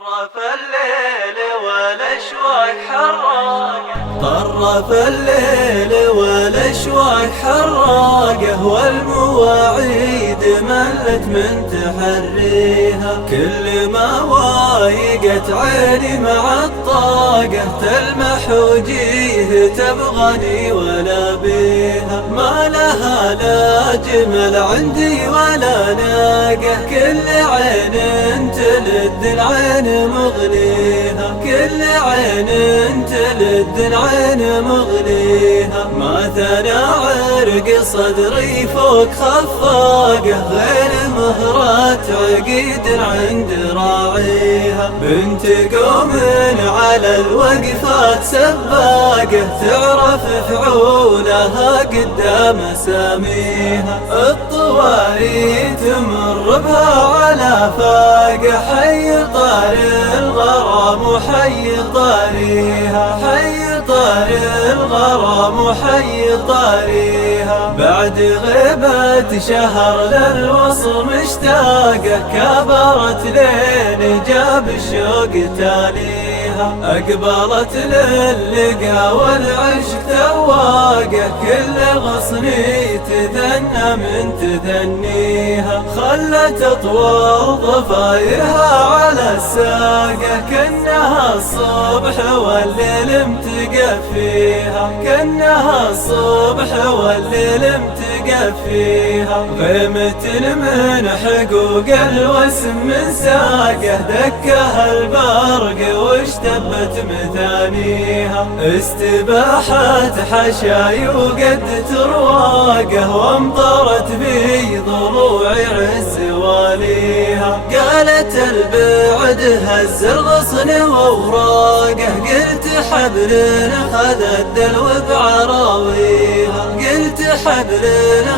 طرف الليل والأشواق حراقة، طرف الليل والأشواق حراقة، والمواعيد ملت من تحريها. كل ما وايقت عيني مع الطاقة تلمح وجيه تبغني ولا بيها. ما لها لا جمل عندي ولا ناقة، كل عين تلد العين مغليها، كل عين تلد العين مغليها. ما ثنى عرق صدري فوق خفاقة، غير مهرات عقيد عند راعيها. بنت قوم على الوقفات سباقة، تعرف فعولها قدام ساميها. الطواري تمر بها على فاقة، حي طاري الغرام وحي طاريها، حي طاري الغرام وحي طاريها. بعد غيبة شهر للوصل مشتاقة، كبرت لين جاب الشوق تاليها. أقبلت للقى والعشق تواقة، كل غصني تثنى من تثنيها. خلت أطوال ضفايرها على الساقة، كأنها الصبح والليل امتقى فيها، كأنها الصبح والليل امتقى فيها. غيمة من حقوق الوسم من ساقة، دكها البرق واشتبت مثانيها. استباحت حشاي وقدت رواقه، وامطرت في ضلوعي عز واليها. قالت البعد هز الغصن ووراقه، قلت حبل خذ الدلو بعراويها، قلت حبل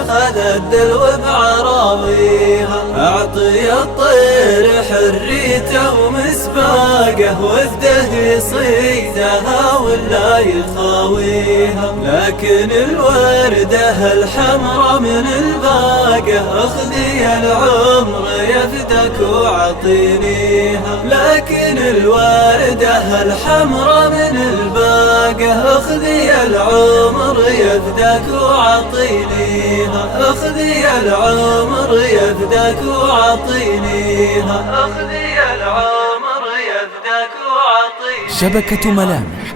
خذ الدلو بعراويها. أعطي الطير حريته ومسباقه، وذده يصيدها ولا يخاويها. لكن الوردة الحمرا من الباقة، اخذي العمر يفدك وعطينيها. لكن الوردة الحمرا من الباقة، اخذي العمر يفدك وعطينيها، اخذي العمر يفدك وعطينيها، اخذي العمر يفدك وعطينيها. شبكة ملامح